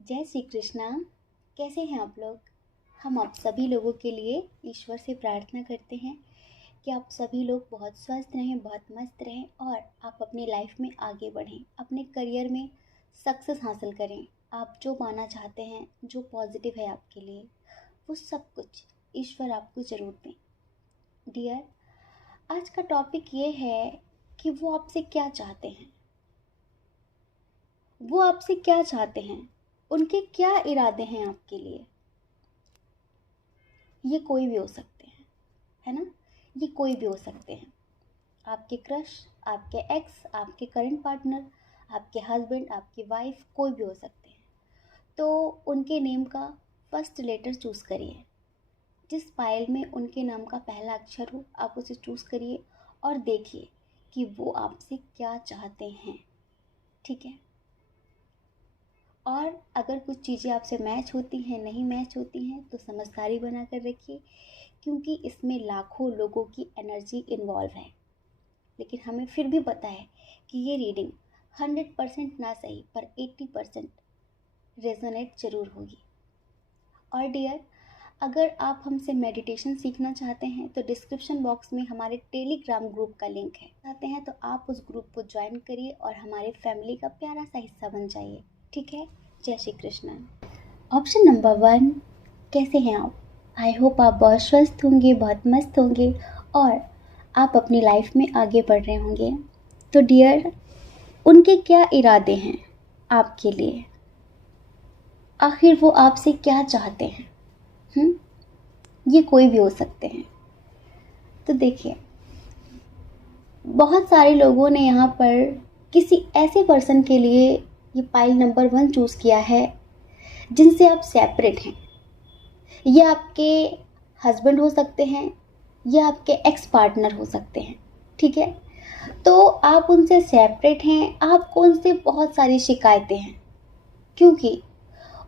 जय श्री कृष्णा। कैसे हैं आप लोग? हम आप सभी लोगों के लिए ईश्वर से प्रार्थना करते हैं कि आप सभी लोग बहुत स्वस्थ रहें, बहुत मस्त रहें और आप अपनी लाइफ में आगे बढ़ें, अपने करियर में सक्सेस हासिल करें। आप जो पाना चाहते हैं, जो पॉजिटिव है आपके लिए, वो सब कुछ ईश्वर आपको ज़रूर दें। डियर, आज का टॉपिक ये है कि वो आपसे क्या चाहते हैं। वो आपसे क्या चाहते हैं, उनके क्या इरादे हैं आपके लिए। ये कोई भी हो सकते हैं, है ना? ये कोई भी हो सकते हैं। आपके क्रश, आपके एक्स, आपके करंट पार्टनर, आपके हस्बैंड, आपकी वाइफ, कोई भी हो सकते हैं। तो उनके नेम का फर्स्ट लेटर चूज़ करिए। जिस फाइल में उनके नाम का पहला अक्षर हो, आप उसे चूज़ करिए और देखिए कि वो आपसे क्या चाहते हैं। ठीक है? और अगर कुछ चीज़ें आपसे मैच होती हैं, नहीं मैच होती हैं, तो समझदारी बना कर रखिए, क्योंकि इसमें लाखों लोगों की एनर्जी इन्वॉल्व है। लेकिन हमें फिर भी पता है कि ये रीडिंग 100% ना सही पर 80% रेजोनेट ज़रूर होगी। और डियर, अगर आप हमसे मेडिटेशन सीखना चाहते हैं तो डिस्क्रिप्शन बॉक्स में हमारे टेलीग्राम ग्रुप का लिंक है। चाहते हैं तो आप उस ग्रुप को ज्वाइन करिए और हमारे फैमिली का प्यारा सा हिस्सा बन जाइए। ठीक है? जय श्री कृष्ण। ऑप्शन नंबर 1, कैसे हैं आप? आई होप आप बहुत स्वस्थ होंगे, बहुत मस्त होंगे और आप अपनी लाइफ में आगे बढ़ रहे होंगे। तो डियर, उनके क्या इरादे हैं आपके लिए? आखिर वो आपसे क्या चाहते हैं? ये कोई भी हो सकते हैं। तो देखिए, बहुत सारे लोगों ने यहाँ पर किसी ऐसे पर्सन के लिए ये पाइल नंबर 1 चूज़ किया है जिनसे आप सेपरेट हैं। ये आपके हस्बैंड हो सकते हैं या आपके एक्स पार्टनर हो सकते हैं। ठीक है? तो आप उनसे सेपरेट हैं, आपको उनसे बहुत सारी शिकायतें हैं, क्योंकि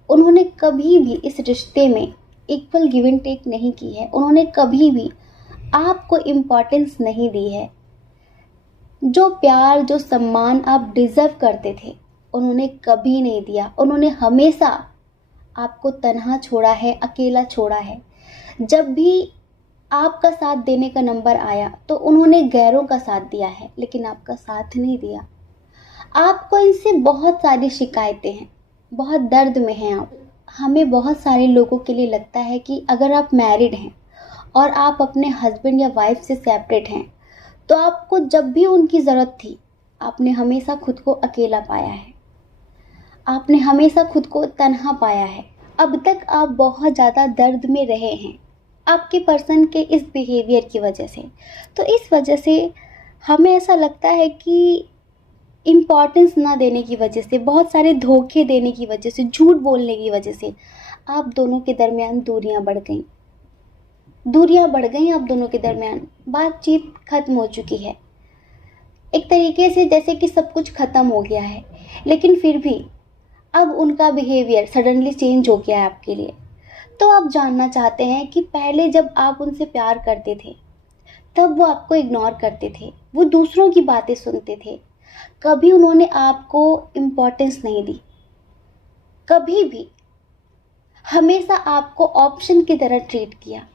उन्होंने कभी भी इस रिश्ते में इक्वल गिव एंड टेक नहीं की है। उन्होंने कभी भी आपको इम्पोर्टेंस नहीं दी है। जो प्यार, जो सम्मान आप डिज़र्व करते थे, उन्होंने कभी नहीं दिया। उन्होंने हमेशा आपको तन्हा छोड़ा है, अकेला छोड़ा है। जब भी आपका साथ देने का नंबर आया तो उन्होंने गैरों का साथ दिया है, लेकिन आपका साथ नहीं दिया। आपको इनसे बहुत सारी शिकायतें हैं, बहुत दर्द में हैं आप। हमें बहुत सारे लोगों के लिए लगता है कि अगर आप मैरिड हैं और आप अपने हस्बैंड या वाइफ से सेपरेट हैं, तो आपको जब भी उनकी ज़रूरत थी, आपने हमेशा खुद को अकेला पाया है, आपने हमेशा खुद को तन्हा पाया है। अब तक आप बहुत ज़्यादा दर्द में रहे हैं आपके पर्सन के इस बिहेवियर की वजह से। तो इस वजह से हमें ऐसा लगता है कि इम्पॉर्टेंस ना देने की वजह से, बहुत सारे धोखे देने की वजह से, झूठ बोलने की वजह से आप दोनों के दरमियान दूरियां बढ़ गई। आप दोनों के दरमियान, बातचीत खत्म हो चुकी है। एक तरीके से जैसे कि सब कुछ खत्म हो गया है, लेकिन फिर भी अब उनका बिहेवियर सडनली चेंज हो गया है आपके लिए। तो आप जानना चाहते हैं कि पहले जब आप उनसे प्यार करते थे, तब वो आपको इग्नोर करते थे, वो दूसरों की बातें सुनते थे, कभी उन्होंने आपको इम्पोर्टेंस नहीं दी, कभी भी, हमेशा आपको ऑप्शन की तरह ट्रीट किया।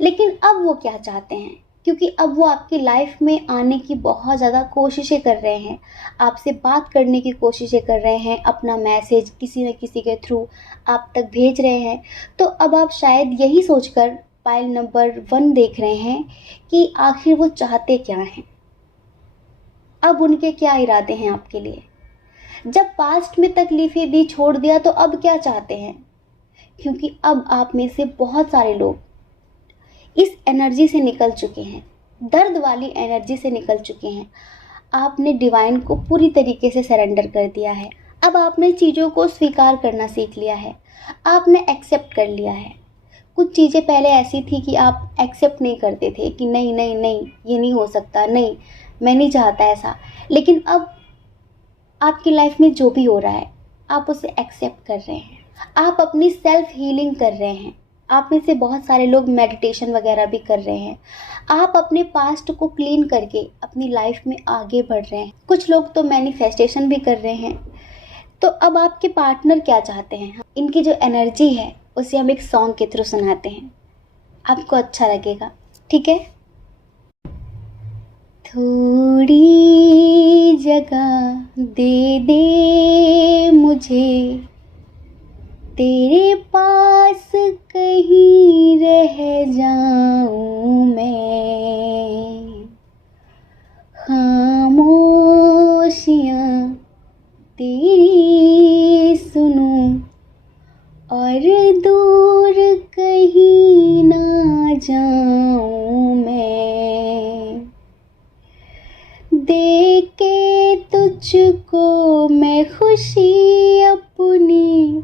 लेकिन अब वो क्या चाहते हैं? क्योंकि अब वो आपकी लाइफ में आने की बहुत ज़्यादा कोशिशें कर रहे हैं, आपसे बात करने की कोशिशें कर रहे हैं, अपना मैसेज किसी न किसी के थ्रू आप तक भेज रहे हैं। तो अब आप शायद यही सोचकर पाइल नंबर 1 देख रहे हैं कि आखिर वो चाहते क्या हैं, अब उनके क्या इरादे हैं आपके लिए। जब पास्ट में तकलीफें दी, छोड़ दिया, तो अब क्या चाहते हैं? क्योंकि अब आप में से बहुत सारे लोग इस एनर्जी से निकल चुके हैं, दर्द वाली एनर्जी से निकल चुके हैं। आपने डिवाइन को पूरी तरीके से सरेंडर कर दिया है। अब आपने चीज़ों को स्वीकार करना सीख लिया है, आपने एक्सेप्ट कर लिया है। कुछ चीज़ें पहले ऐसी थी कि आप एक्सेप्ट नहीं करते थे कि नहीं नहीं नहीं, ये नहीं हो सकता, नहीं मैं नहीं चाहता ऐसा। लेकिन अब आपकी लाइफ में जो भी हो रहा है, आप उसे एक्सेप्ट कर रहे हैं, आप अपनी सेल्फ हीलिंग कर रहे हैं। आप में से बहुत सारे लोग मेडिटेशन वगैरह भी कर रहे हैं। आप अपने पास्ट को क्लीन करके अपनी लाइफ में आगे बढ़ रहे हैं। कुछ लोग तो मैनिफेस्टेशन भी कर रहे हैं। तो अब आपके पार्टनर क्या चाहते हैं, इनकी जो एनर्जी है उसे हम एक सॉन्ग के थ्रू सुनाते हैं, आपको अच्छा लगेगा, ठीक है। थोड़ी जगह दे दे मुझे, तेरे पास कहीं रह जाऊं मैं, खामोशियाँ तेरी सुनूं और दूर कहीं ना जाऊं मैं, देके तुझको मैं खुशी अपनी,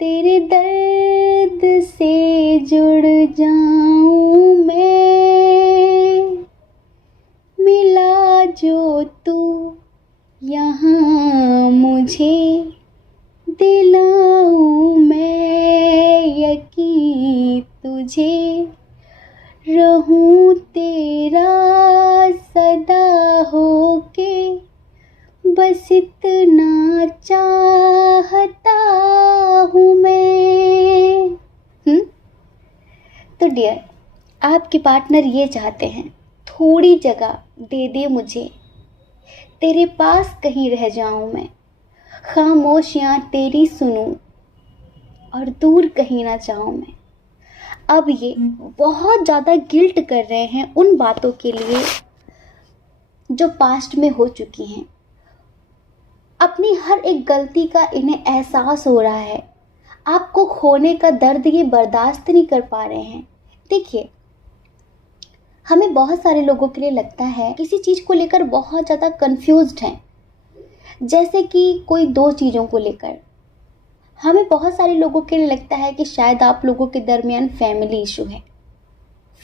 तेरे दर्द से जुड़ जाऊं मैं, मिला जो तू यहाँ मुझे, दिलाऊं मैं यकीन तुझे, रहूं तेरा सदा होके, बस इतना चाहता हूँ मैं। तो डियर, आपके पार्टनर ये चाहते हैं, थोड़ी जगह दे दे मुझे, तेरे पास कहीं रह जाऊं मैं, खामोशियाँ तेरी सुनूं और दूर कहीं ना जाऊं मैं। अब ये बहुत ज़्यादा गिल्ट कर रहे हैं उन बातों के लिए जो पास्ट में हो चुकी हैं। अपनी हर एक गलती का इन्हें एहसास हो रहा है, आपको खोने का दर्द ये बर्दाश्त नहीं कर पा रहे हैं। देखिए, हमें बहुत सारे लोगों के लिए लगता है किसी चीज़ को लेकर बहुत ज़्यादा कंफ्यूज्ड हैं, जैसे कि कोई दो चीज़ों को लेकर। हमें बहुत सारे लोगों के लिए लगता है कि शायद आप लोगों के दरमियान फैमिली इशू है,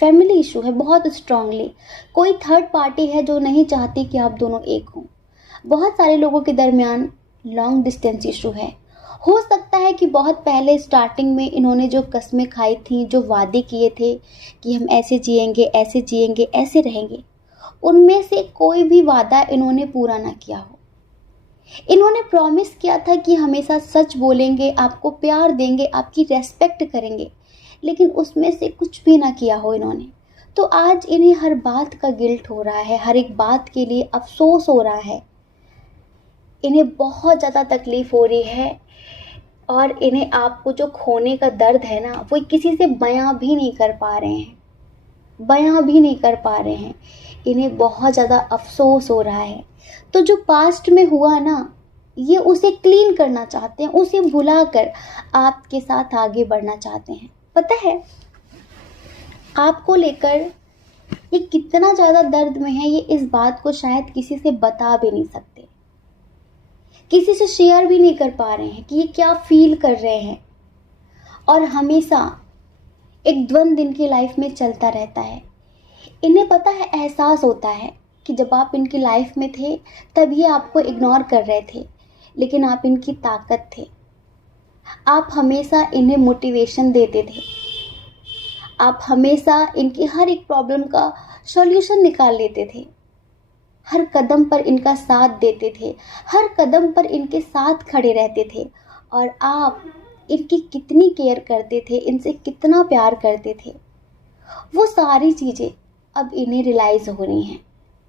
फैमिली इशू है बहुत स्ट्रांगली, कोई थर्ड पार्टी है जो नहीं चाहती कि आप दोनों एक हों। बहुत सारे लोगों के दरमियान लॉन्ग डिस्टेंस इशू है। हो सकता है कि बहुत पहले स्टार्टिंग में इन्होंने जो कस्में खाई थी, जो वादे किए थे कि हम ऐसे जिएंगे, ऐसे जिएंगे, ऐसे रहेंगे, उनमें से कोई भी वादा इन्होंने पूरा ना किया हो। इन्होंने प्रॉमिस किया था कि हमेशा सच बोलेंगे, आपको प्यार देंगे, आपकी रेस्पेक्ट करेंगे, लेकिन उसमें से कुछ भी ना किया हो इन्होंने। तो आज इन्हें हर बात का गिल्ट हो रहा है, हर एक बात के लिए अफसोस हो रहा है, इन्हें बहुत ज़्यादा तकलीफ़ हो रही है और इन्हें आपको जो खोने का दर्द है ना, वो किसी से बयां भी नहीं कर पा रहे हैं, बयां भी नहीं कर पा रहे हैं। इन्हें बहुत ज़्यादा अफसोस हो रहा है। तो जो पास्ट में हुआ ना, ये उसे क्लीन करना चाहते हैं, उसे भुलाकर आपके साथ आगे बढ़ना चाहते हैं। पता है, आपको लेकर ये कितना ज़्यादा दर्द में है, ये इस बात को शायद किसी से बता भी नहीं सकते, किसी से शेयर भी नहीं कर पा रहे हैं कि ये क्या फील कर रहे हैं। और हमेशा एक द्वंद्व इनकी लाइफ में चलता रहता है। इन्हें पता है, एहसास होता है कि जब आप इनकी लाइफ में थे तब ये आपको इग्नोर कर रहे थे, लेकिन आप इनकी ताकत थे। आप हमेशा इन्हें मोटिवेशन देते थे, आप हमेशा इनकी हर एक प्रॉब्लम का सॉल्यूशन निकाल लेते थे, हर कदम पर इनका साथ देते थे, हर कदम पर इनके साथ खड़े रहते थे। और आप इनकी कितनी केयर करते थे, इनसे कितना प्यार करते थे, वो सारी चीज़ें अब इन्हें रियलाइज़ हो रही हैं,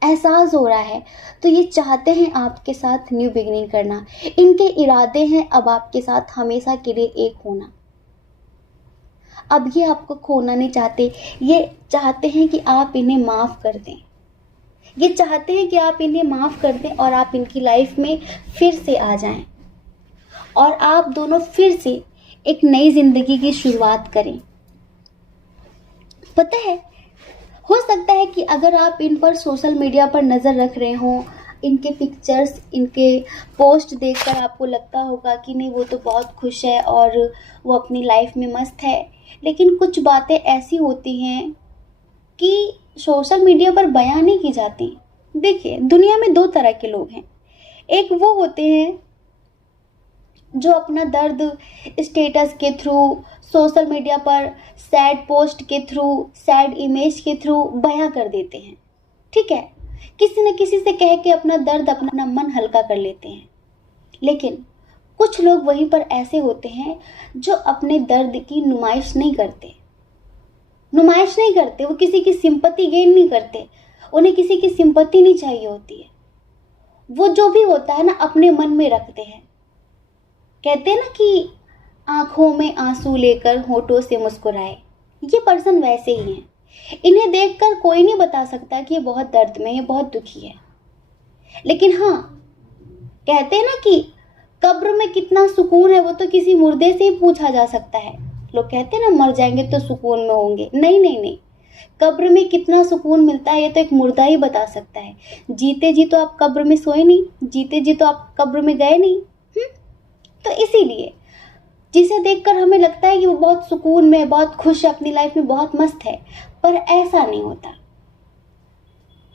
एहसास हो रहा है। तो ये चाहते हैं आपके साथ न्यू बिगिनिंग करना, इनके इरादे हैं अब आपके साथ हमेशा के लिए एक होना। अब ये आपको खोना नहीं चाहते, ये चाहते हैं कि आप इन्हें माफ़ कर दें, ये चाहते हैं कि आप इन्हें माफ़ कर दें और आप इनकी लाइफ में फिर से आ जाएं और आप दोनों फिर से एक नई ज़िंदगी की शुरुआत करें। पता है, हो सकता है कि अगर आप इन पर सोशल मीडिया पर नज़र रख रहे हों, इनके पिक्चर्स, इनके पोस्ट देखकर आपको लगता होगा कि नहीं, वो तो बहुत खुश है और वो अपनी लाइफ में मस्त है। लेकिन कुछ बातें ऐसी होती हैं कि सोशल मीडिया पर बयां नहीं की जाती। देखिए, दुनिया में दो तरह के लोग हैं। एक वो होते हैं जो अपना दर्द स्टेटस के थ्रू, सोशल मीडिया पर सैड पोस्ट के थ्रू, सैड इमेज के थ्रू बयां कर देते हैं, ठीक है, किसी न किसी से कह के अपना दर्द, अपना मन हल्का कर लेते हैं। लेकिन कुछ लोग वहीं पर ऐसे होते हैं जो अपने दर्द की नुमाइश नहीं करते, वो किसी की सिंपैथी गेन नहीं करते, उन्हें किसी की सिंपैथी नहीं चाहिए होती है। वो जो भी होता है ना अपने मन में रखते हैं। कहते हैं ना कि आंखों में आंसू लेकर होठों से मुस्कुराए, ये पर्सन वैसे ही हैं। इन्हें देखकर कोई नहीं बता सकता कि ये बहुत दर्द में, ये बहुत दुखी है। लेकिन हाँ, कहते हैं ना कि कब्र में कितना सुकून है वो तो किसी मुर्दे से ही पूछा जा सकता है। लोग कहते हैं ना मर जाएंगे तो सुकून में होंगे, नहीं नहीं नहीं, कब्र में कितना सुकून मिलता है ये तो एक मुर्दा ही बता सकता है। जीते जी तो आप कब्र में सोए नहीं, जीते जी तो आप कब्र में गए नहीं। तो इसीलिए जिसे देखकर हमें लगता है कि वो बहुत सुकून में, बहुत खुश है, अपनी लाइफ में बहुत मस्त है, पर ऐसा नहीं होता।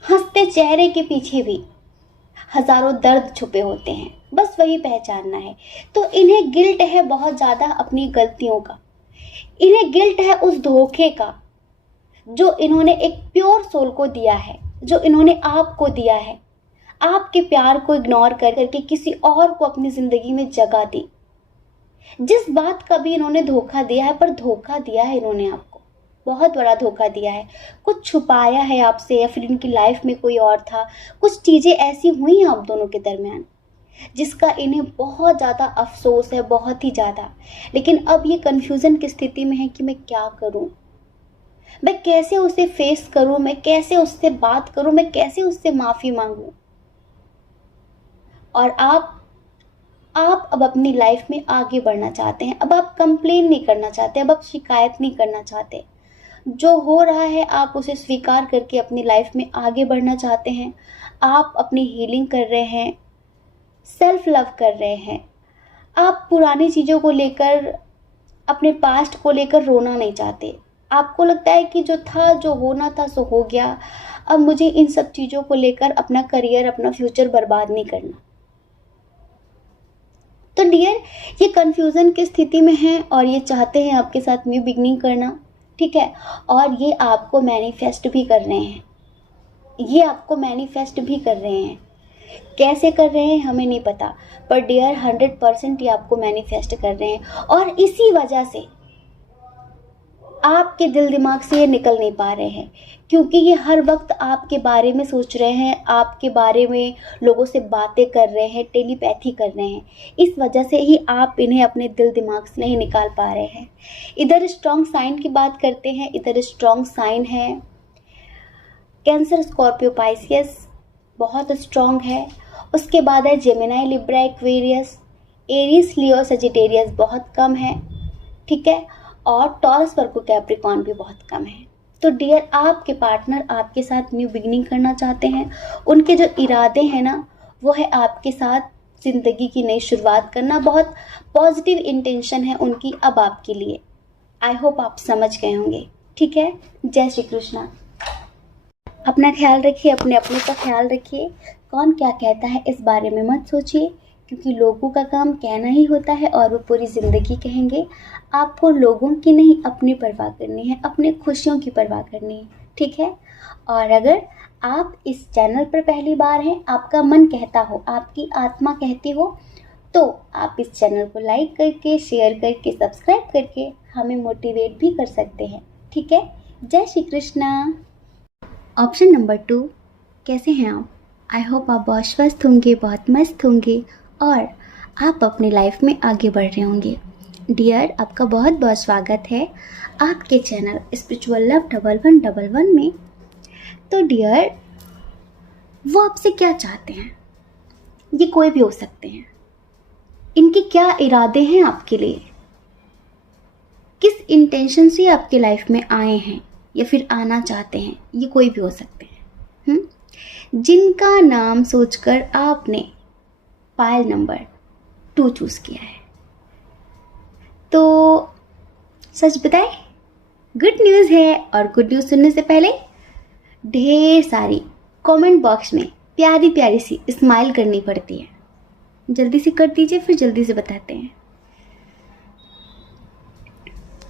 हंसते चेहरे के पीछे भी हजारों दर्द छुपे होते हैं, बस वही पहचानना है। तो इन्हें गिल्ट है बहुत ज्यादा अपनी गलतियों का, इन्हें गिल्ट है उस धोखे का जो इन्होंने एक प्योर सोल को दिया है, जो इन्होंने आपको दिया है। आपके प्यार को इग्नोर कर करके किसी और को अपनी जिंदगी में जगह दी। जिस बात का भी इन्होंने धोखा दिया है, पर धोखा दिया है इन्होंने आपको, बहुत बड़ा धोखा दिया है। कुछ छुपाया है आपसे, या फिर इनकी लाइफ में कोई और था, कुछ चीजें ऐसी हुई हैं आप दोनों के दरमियान जिसका इन्हें बहुत ज़्यादा अफसोस है, बहुत ही ज़्यादा। लेकिन अब ये कन्फ्यूज़न की स्थिति में है कि मैं क्या करूं, मैं कैसे उसे फेस करूं, मैं कैसे उससे बात करूं, मैं कैसे उससे माफ़ी मांगूं। और आप अब अपनी लाइफ में आगे बढ़ना चाहते हैं। अब आप कंप्लेन नहीं करना चाहते, अब आप शिकायत नहीं करना चाहते। जो हो रहा है आप उसे स्वीकार करके अपनी लाइफ में आगे बढ़ना चाहते हैं। आप अपनी हीलिंग कर रहे हैं, सेल्फ लव कर रहे हैं। आप पुरानी चीज़ों को लेकर, अपने पास्ट को लेकर रोना नहीं चाहते। आपको लगता है कि जो था, जो होना था सो हो गया, अब मुझे इन सब चीज़ों को लेकर अपना करियर, अपना फ्यूचर बर्बाद नहीं करना। तो डियर, ये कन्फ्यूज़न की स्थिति में हैं और ये चाहते हैं आपके साथ न्यू बिगनिंग करना, ठीक है। और ये आपको मैनिफेस्ट भी कर रहे हैं, ये आपको मैनिफेस्ट भी कर रहे हैं। कैसे कर रहे हैं हमें नहीं पता, पर डियर 100% ये आपको मैनिफेस्ट कर रहे हैं। और इसी वजह से आपके दिल दिमाग से ये निकल नहीं पा रहे हैं, क्योंकि ये हर वक्त आपके बारे में सोच रहे हैं, आपके बारे में लोगों से बातें कर रहे हैं, टेलीपैथी कर रहे हैं। इस वजह से ही आप इन्हें अपने दिल दिमाग से नहीं निकाल पा रहे हैं। इधर स्ट्रॉन्ग साइन की बात करते हैं, इधर स्ट्रॉन्ग साइन है कैंसर, स्कॉर्पियो, पाइसियस, बहुत स्ट्रॉन्ग है। उसके बाद है जेमिनाई, लिब्रा, एक्वेरियस, एरीज, लियो, सजिटेरियस बहुत कम है, ठीक है। और टॉरस, वर्गो, कैप्रिकॉर्न भी बहुत कम है। तो डियर, आपके पार्टनर आपके साथ न्यू बिगिनिंग करना चाहते हैं। उनके जो इरादे हैं ना, वो है आपके साथ ज़िंदगी की नई शुरुआत करना। बहुत पॉजिटिव इंटेंशन है उनकी अब आपके लिए। आई होप आप समझ गए होंगे, ठीक है। जय श्री कृष्णा। अपना ख्याल रखिए, अपने का ख्याल रखिए। कौन क्या कहता है इस बारे में मत सोचिए, क्योंकि लोगों का काम कहना ही होता है और वो पूरी ज़िंदगी कहेंगे। आपको लोगों की नहीं, अपनी परवाह करनी है, अपनी खुशियों की परवाह करनी है, ठीक है। और अगर आप इस चैनल पर पहली बार हैं, आपका मन कहता हो, आपकी आत्मा कहती हो, तो आप इस चैनल को लाइक करके, शेयर करके, सब्सक्राइब करके हमें मोटिवेट भी कर सकते हैं, ठीक है। जय श्री कृष्णा। ऑप्शन नंबर 2, कैसे हैं आप? आई होप आप बहुत स्वस्थ होंगे, बहुत मस्त होंगे और आप अपनी लाइफ में आगे बढ़ रहे होंगे। डियर, आपका बहुत बहुत स्वागत है आपके चैनल स्पिरिचुअल लव 1111 में। तो डियर, वो आपसे क्या चाहते हैं? ये कोई भी हो सकते हैं। इनके क्या इरादे हैं आपके लिए? किस इंटेंशन से आपके लाइफ में आए हैं या फिर आना चाहते हैं? ये कोई भी हो सकते हैं। जिनका नाम सोचकर आपने पायल नंबर 2 चूज़ किया है, तो सच बताए, गुड न्यूज़ है। और गुड न्यूज़ सुनने से पहले ढेर सारी कमेंट बॉक्स में प्यारी प्यारी सी स्माइल करनी पड़ती है। जल्दी से कर दीजिए, फिर जल्दी से बताते हैं।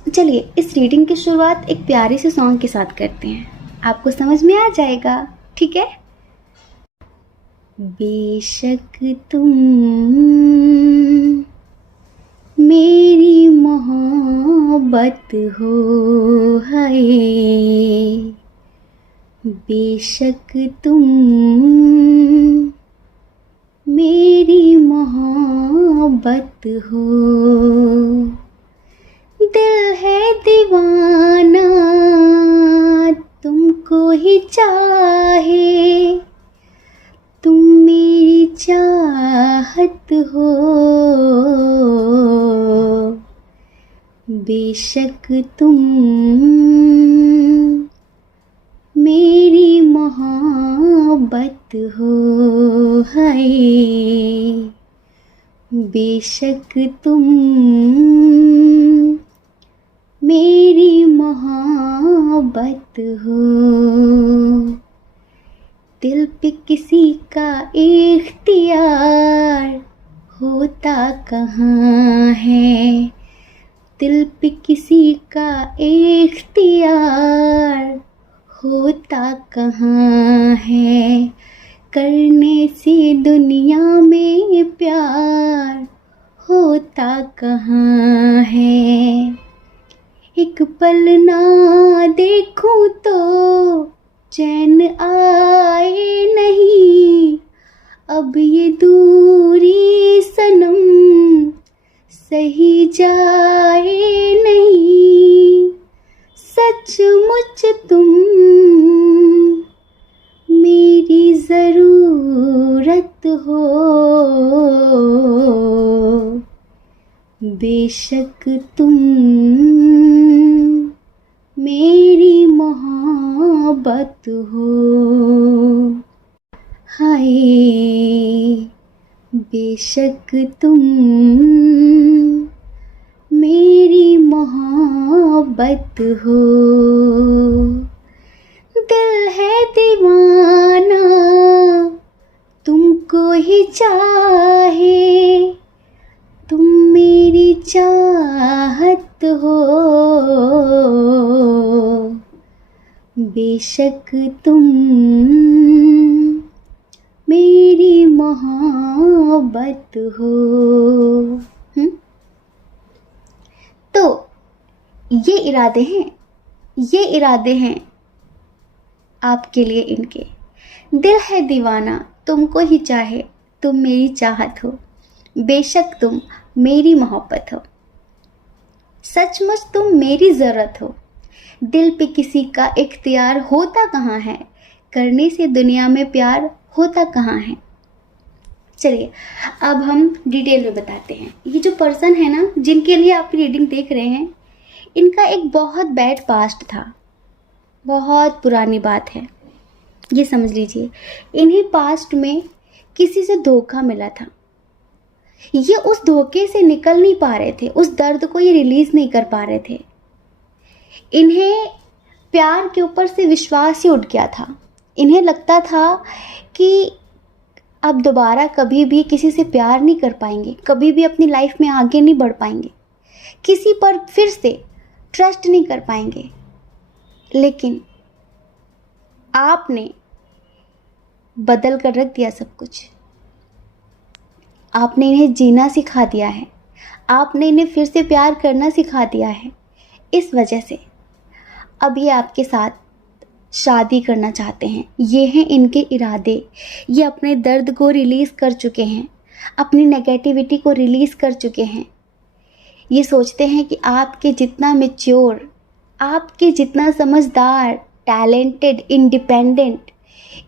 चलिए, इस रीडिंग की शुरुआत एक प्यारे से सॉन्ग के साथ करते हैं, आपको समझ में आ जाएगा, ठीक है। बेशक तुम मोहब्बत हो हाय, बेशक तुम मेरी मोहब्बत हो। दिल है दीवाना तुमको ही चाहे, तुम मेरी चाहत हो। बेशक तुम मेरी मोहब्बत हो हाय, बेशक तुम मेरी मोहब्बत हो। दिल पे किसी का इख्तियार होता कहाँ है, दिल पे किसी का इख्तियार होता कहाँ है, करने से दुनिया में प्यार होता कहाँ है। एक पल ना देखूं तो चैन आए नहीं, अब ये दूरी सनम सही जाए नहीं। सचमुच तुम मेरी ज़रूरत हो, बेशक तुम मेरी मोहब्बत हो हाय, बेशक तुम मेरी मोहब्बत हो। दिल है दीवाना तुमको ही चाहे, तुम मेरी चाहत हो। बेशक तुम मेरी मोहब्बत हो। तो ये इरादे हैं आपके लिए इनके। दिल है दीवाना तुमको ही चाहे, तुम मेरी चाहत हो। बेशक तुम मेरी मोहब्बत हो, सचमुच तुम मेरी ज़रूरत हो। दिल पे किसी का इख्तियार होता कहाँ है, करने से दुनिया में प्यार होता कहाँ है। चलिए अब हम डिटेल में बताते हैं। ये जो पर्सन है ना जिनके लिए आप रीडिंग देख रहे हैं, इनका एक बहुत बैड पास्ट था, बहुत पुरानी बात है, ये समझ लीजिए। इन्हें पास्ट में किसी से धोखा मिला था, ये उस धोखे से निकल नहीं पा रहे थे, उस दर्द को ये रिलीज नहीं कर पा रहे थे। इन्हें प्यार के ऊपर से विश्वास ही उठ गया था। इन्हें लगता था कि अब दोबारा कभी भी किसी से प्यार नहीं कर पाएंगे, कभी भी अपनी लाइफ में आगे नहीं बढ़ पाएंगे, किसी पर फिर से ट्रस्ट नहीं कर पाएंगे। लेकिन आपने बदल कर रख दिया सब कुछ। आपने इन्हें जीना सिखा दिया है, आपने इन्हें फिर से प्यार करना सिखा दिया है। इस वजह से अब ये आपके साथ शादी करना चाहते हैं। ये हैं इनके इरादे। ये अपने दर्द को रिलीज़ कर चुके हैं, अपनी नेगेटिविटी को रिलीज़ कर चुके हैं। ये सोचते हैं कि आपके जितना मैच्योर, आपके जितना समझदार, टैलेंटेड, इंडिपेंडेंट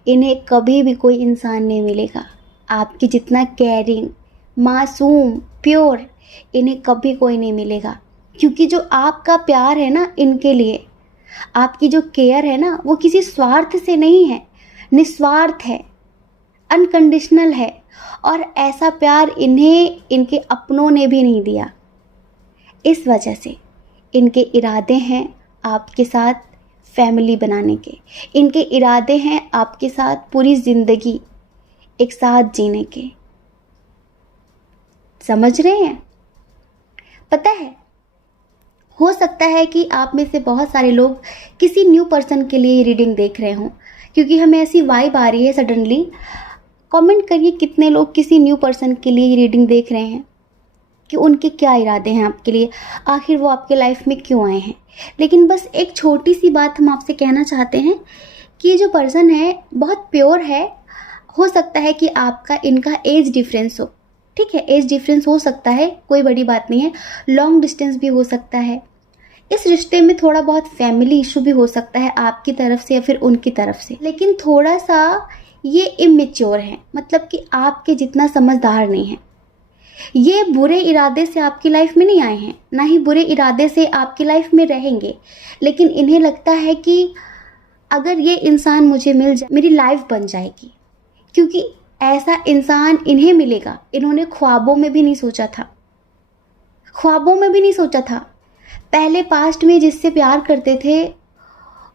इन्हें कभी भी कोई इंसान नहीं मिलेगा। आपके जितना केयरिंग, मासूम, प्योर इन्हें कभी कोई नहीं मिलेगा। क्योंकि जो आपका प्यार है ना इनके लिए, आपकी जो केयर है ना, वो किसी स्वार्थ से नहीं है, निस्वार्थ है, अनकंडीशनल है। और ऐसा प्यार इन्हें इनके अपनों ने भी नहीं दिया। इस वजह से इनके इरादे हैं आपके साथ फैमिली बनाने के। इनके इरादे हैं आपके साथ पूरी ज़िंदगी एक साथ जीने के। समझ रहे हैं? पता है, हो सकता है कि आप में से बहुत सारे लोग किसी न्यू पर्सन के लिए रीडिंग देख रहे हों, क्योंकि हमें ऐसी वाइब आ रही है सडनली। कमेंट करिए कितने लोग किसी न्यू पर्सन के लिए रीडिंग देख रहे हैं। कि उनके क्या इरादे हैं आपके लिए, आखिर वो आपके लाइफ में क्यों आए हैं। लेकिन बस एक छोटी सी बात हम आपसे कहना चाहते हैं कि ये जो पर्सन है बहुत प्योर है। हो सकता है कि आपका इनका एज डिफरेंस हो, ठीक है, एज डिफरेंस हो सकता है, कोई बड़ी बात नहीं है। लॉन्ग डिस्टेंस भी हो सकता है। इस रिश्ते में थोड़ा बहुत फैमिली इशू भी हो सकता है आपकी तरफ से या फिर उनकी तरफ से, लेकिन थोड़ा सा ये इमेच्योर है, मतलब कि आपके जितना समझदार नहीं है। ये बुरे इरादे से आपकी लाइफ में नहीं आए हैं, ना ही बुरे इरादे से आपकी लाइफ में रहेंगे, लेकिन इन्हें लगता है कि अगर ये इंसान मुझे मिल जाए मेरी लाइफ बन जाएगी, क्योंकि ऐसा इंसान इन्हें मिलेगा इन्होंने ख्वाबों में भी नहीं सोचा था। ख्वाबों में भी नहीं सोचा था। पहले पास्ट में जिससे प्यार करते थे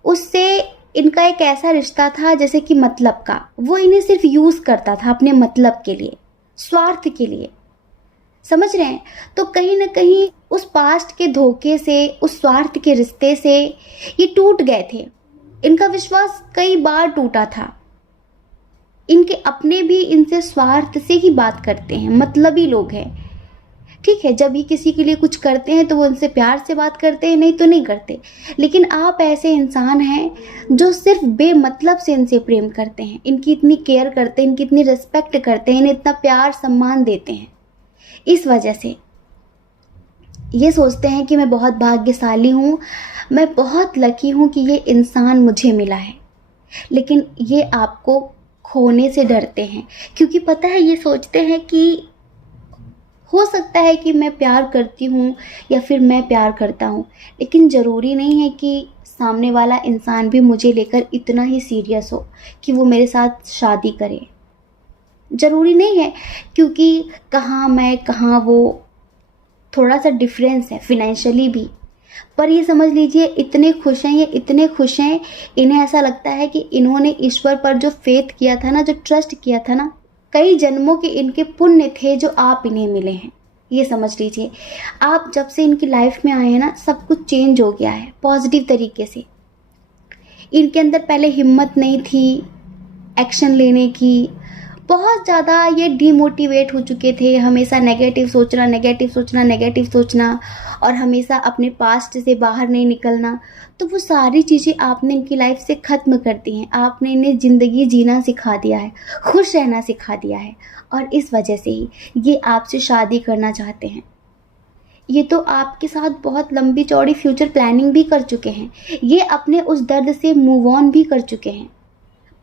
उससे इनका एक ऐसा रिश्ता था जैसे कि मतलब का, वो इन्हें सिर्फ यूज़ करता था अपने मतलब के लिए, स्वार्थ के लिए, समझ रहे हैं। तो कहीं ना कहीं उस पास्ट के धोखे से, उस स्वार्थ के रिश्ते से ये टूट गए थे। इनका विश्वास कई बार टूटा था। इनके अपने भी इनसे स्वार्थ से ही बात करते हैं, मतलबी लोग हैं, ठीक है। जब ये किसी के लिए कुछ करते हैं तो वो उनसे प्यार से बात करते हैं, नहीं तो नहीं करते। लेकिन आप ऐसे इंसान हैं जो सिर्फ बेमतलब से इनसे प्रेम करते हैं, इनकी इतनी केयर करते हैं, इनकी इतनी रिस्पेक्ट करते हैं, इन्हें इतना प्यार सम्मान देते हैं। इस वजह से ये सोचते हैं कि मैं बहुत भाग्यशाली हूँ, मैं बहुत लकी हूँ कि ये इंसान मुझे मिला है। लेकिन ये आपको खोने से डरते हैं, क्योंकि पता है ये सोचते हैं कि हो सकता है कि मैं प्यार करती हूँ या फिर मैं प्यार करता हूँ, लेकिन ज़रूरी नहीं है कि सामने वाला इंसान भी मुझे लेकर इतना ही सीरियस हो कि वो मेरे साथ शादी करे। ज़रूरी नहीं है, क्योंकि कहाँ मैं कहाँ वो, थोड़ा सा डिफरेंस है फिनेंशियली भी। पर ये समझ लीजिए इतने खुश हैं, ये इतने खुश हैं, इन्हें ऐसा लगता है कि इन्होंने ईश्वर पर जो फेथ किया था ना, जो ट्रस्ट किया था ना, कई जन्मों के इनके पुण्य थे जो आप इन्हें मिले हैं। ये समझ लीजिए आप जब से इनकी लाइफ में आए हैं ना, सब कुछ चेंज हो गया है पॉजिटिव तरीके से। इनके अंदर पहले हिम्मत नहीं थी एक्शन लेने की, बहुत ज़्यादा ये डीमोटिवेट हो चुके थे, हमेशा नेगेटिव सोचना, नेगेटिव सोचना, नेगेटिव सोचना, और हमेशा अपने पास्ट से बाहर नहीं निकलना। तो वो सारी चीज़ें आपने इनकी लाइफ से ख़त्म कर दी हैं। आपने इन्हें ज़िंदगी जीना सिखा दिया है, खुश रहना सिखा दिया है, और इस वजह से ही ये आपसे शादी करना चाहते हैं। ये तो आपके साथ बहुत लंबी चौड़ी फ्यूचर प्लानिंग भी कर चुके हैं, ये अपने उस दर्द से मूव ऑन भी कर चुके हैं,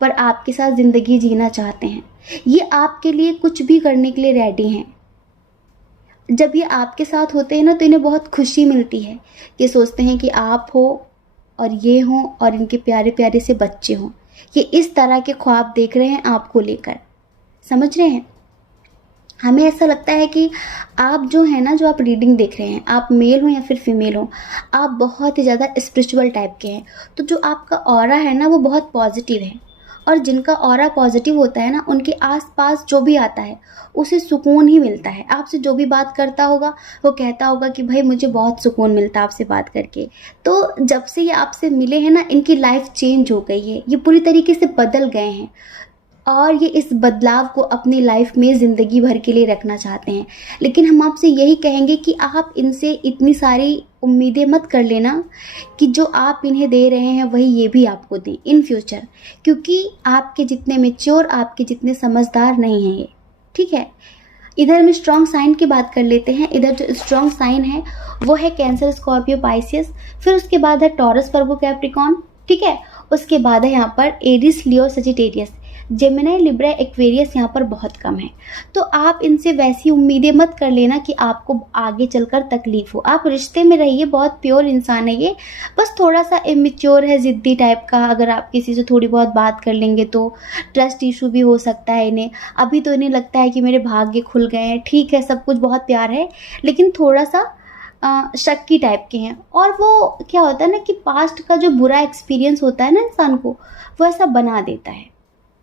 पर आपके साथ ज़िंदगी जीना चाहते हैं। ये आपके लिए कुछ भी करने के लिए रेडी हैं। जब ये आपके साथ होते हैं ना, तो इन्हें बहुत खुशी मिलती है। ये सोचते हैं कि आप हो और ये हों और इनके प्यारे प्यारे से बच्चे हों। ये इस तरह के ख्वाब देख रहे हैं आपको लेकर, समझ रहे हैं। हमें ऐसा लगता है कि आप जो है ना, जो आप रीडिंग देख रहे हैं, आप मेल हो या फिर फीमेल हो, आप बहुत ही ज़्यादा स्पिरिचुअल टाइप के हैं। तो जो आपका ऑरा है ना, वो बहुत पॉजिटिव है, और जिनका ऑरा पॉजिटिव होता है ना, उनके आसपास जो भी आता है उसे सुकून ही मिलता है। आपसे जो भी बात करता होगा वो कहता होगा कि भाई मुझे बहुत सुकून मिलता है आपसे बात करके। तो जब से ये आपसे मिले हैं ना, इनकी लाइफ चेंज हो गई है, ये पूरी तरीके से बदल गए हैं, और ये इस बदलाव को अपनी लाइफ में ज़िंदगी भर के लिए रखना चाहते हैं। लेकिन हम आपसे यही कहेंगे कि आप इनसे इतनी सारी उम्मीदें मत कर लेना कि जो आप इन्हें दे रहे हैं वही ये भी आपको दें इन फ्यूचर, क्योंकि आपके जितने मैच्योर, आपके जितने समझदार नहीं हैं ये, ठीक है। इधर हम स्ट्रॉन्ग साइन की बात कर लेते हैं। इधर जो स्ट्रॉन्ग साइन है वो है कैंसर, स्कॉर्पियो, पाइसियस, फिर उसके बाद है टॉरस, वर्गो, कैप्रिकॉर्न, ठीक है। उसके बाद है यहाँ पर एरिस, लियो, सजिटेरियस, जेमिनी, लिब्रा, एक्वेरियस यहाँ पर बहुत कम है। तो आप इनसे वैसी उम्मीदें मत कर लेना कि आपको आगे चलकर तकलीफ हो। आप रिश्ते में रहिए, बहुत प्योर इंसान है ये, बस थोड़ा सा इमेच्योर है, ज़िद्दी टाइप का। अगर आप किसी से थोड़ी बहुत बात कर लेंगे तो ट्रस्ट इशू भी हो सकता है इन्हें। अभी तो इन्हें लगता है कि मेरे भाग्य खुल गए हैं, ठीक है, सब कुछ बहुत प्यार है, लेकिन थोड़ा सा शक्की टाइप के हैं। और वो क्या होता है ना कि पास्ट का जो बुरा एक्सपीरियंस होता है ना इंसान को, वो ऐसा बना देता है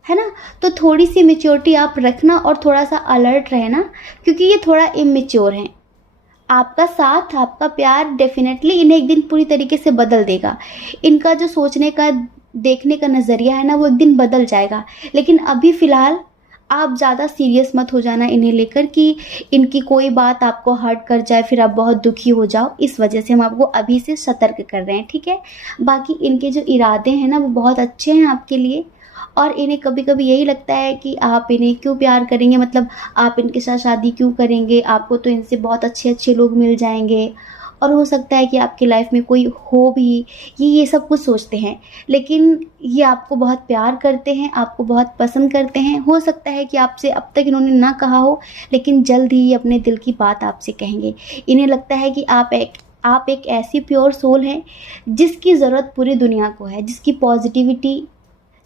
ना। तो थोड़ी सी मेच्योरिटी आप रखना और थोड़ा सा अलर्ट रहना, क्योंकि ये थोड़ा इमेच्योर हैं। आपका साथ, आपका प्यार डेफिनेटली इन्हें एक दिन पूरी तरीके से बदल देगा। इनका जो सोचने का, देखने का नज़रिया है ना, वो एक दिन बदल जाएगा। लेकिन अभी फ़िलहाल आप ज़्यादा सीरियस मत हो जाना इन्हें लेकर कि इनकी कोई बात आपको हर्ट कर जाए, फिर आप बहुत दुखी हो जाओ। इस वजह से हम आपको अभी से सतर्क कर रहे हैं, ठीक है। बाकी इनके जो इरादे हैं ना वो बहुत अच्छे हैं आपके लिए, और इन्हें कभी कभी यही लगता है कि आप इन्हें क्यों प्यार करेंगे, मतलब आप इनके साथ शादी क्यों करेंगे, आपको तो इनसे बहुत अच्छे अच्छे लोग मिल जाएंगे, और हो सकता है कि आपकी लाइफ में कोई हो भी, ये सब कुछ सोचते हैं। लेकिन ये आपको बहुत प्यार करते हैं, आपको बहुत पसंद करते हैं। हो सकता है कि आपसे अब तक इन्होंने ना कहा हो, लेकिन जल्द ही अपने दिल की बात आपसे कहेंगे। इन्हें लगता है कि आप एक ऐसी प्योर सोल हैं जिसकी ज़रूरत पूरी दुनिया को है, जिसकी पॉजिटिविटी,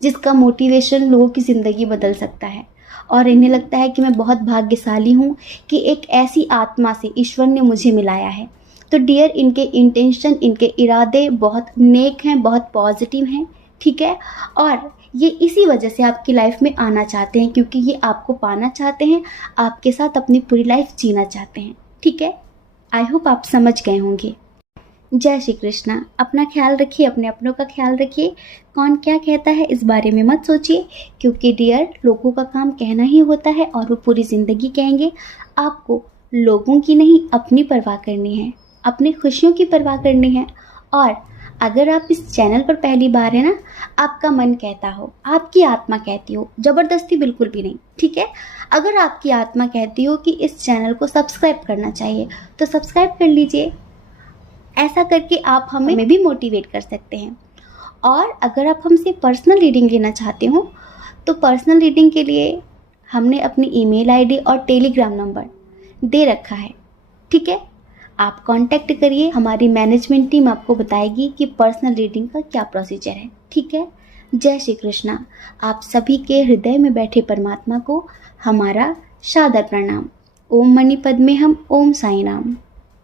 जिसका मोटिवेशन लोगों की ज़िंदगी बदल सकता है। और इन्हें लगता है कि मैं बहुत भाग्यशाली हूँ कि एक ऐसी आत्मा से ईश्वर ने मुझे मिलाया है। तो डियर, इनके इंटेंशन, इनके इरादे बहुत नेक हैं, बहुत पॉजिटिव हैं, ठीक है। और ये इसी वजह से आपकी लाइफ में आना चाहते हैं, क्योंकि ये आपको पाना चाहते हैं, आपके साथ अपनी पूरी लाइफ जीना चाहते हैं, ठीक है। आई होप आप समझ गए होंगे। जय श्री कृष्णा। अपना ख्याल रखिए, अपने अपनों का ख्याल रखिए। कौन क्या कहता है इस बारे में मत सोचिए, क्योंकि डियर, लोगों का काम कहना ही होता है और वो पूरी ज़िंदगी कहेंगे। आपको लोगों की नहीं, अपनी परवाह करनी है, अपनी खुशियों की परवाह करनी है। और अगर आप इस चैनल पर पहली बार है ना, आपका मन कहता हो, आपकी आत्मा कहती हो, ज़बरदस्ती बिल्कुल भी नहीं, ठीक है। अगर आपकी आत्मा कहती हो कि इस चैनल को सब्सक्राइब करना चाहिए, तो सब्सक्राइब कर लीजिए। ऐसा करके आप हमें भी मोटिवेट कर सकते हैं। और अगर आप हमसे पर्सनल रीडिंग लेना चाहते हो, तो पर्सनल रीडिंग के लिए हमने अपनी ईमेल आईडी और टेलीग्राम नंबर दे रखा है, ठीक है। आप कांटेक्ट करिए, हमारी मैनेजमेंट टीम आपको बताएगी कि पर्सनल रीडिंग का क्या प्रोसीजर है, ठीक है। जय श्री कृष्णा। आप सभी के हृदय में बैठे परमात्मा को हमारा सादर प्रणाम। ओम मणि पद्मे हम, ओम साई राम।